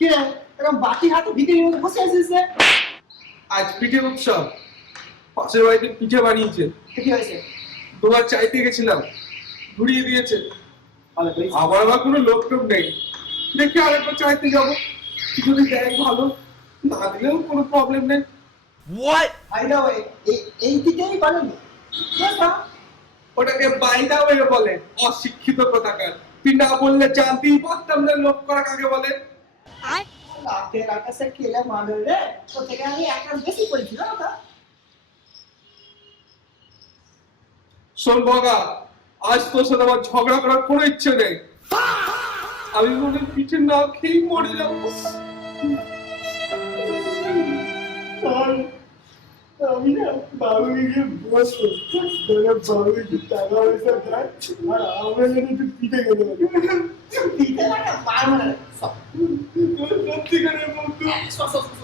রে এরকম বাটি হাতে ভিতরের মধ্যে বসে আছিস রে? আজ পিঠে উৎসব। পাশের বাড়িতে পিঠে বানিয়েছে। কি হয়েছে? তোমার চাইতে গেছিলাম ঘুরিয়ে দিয়েছে। ভালো করেছিস। আবার আবার কোনো লোক টোক নেই। দেখি আরেকবার চাইতে যাব। যদি দেয় ভালো না দিলেও কোনো প্রবলেম নেই। ভাই দাও এই এই দিকেই বানানি ওটাকে বাইদা হয়ে বলে অশিক্ষিত কথাকার তুই না বললে জানতেই পারতাম না লোক করা কাকে বলে। রাতের আকাশে কেলে মারবে রে? তো থেকে আমি এক কাজ বেশি করেছি না ওটা শোন বগা আজ তোর সাথে আমার ঝগড়া করার কোনো ইচ্ছে নেই। আমি মনে পিঠে না খেয়েই মরে যাব। আমি না বাবুকে গিয়ে বসবো বাবুকে টাকা পয়সা দেয় আর আমরা যেন একটু পিঠে পারি পিঠে লাগে পারব Diga nem muito. É, só, só, só.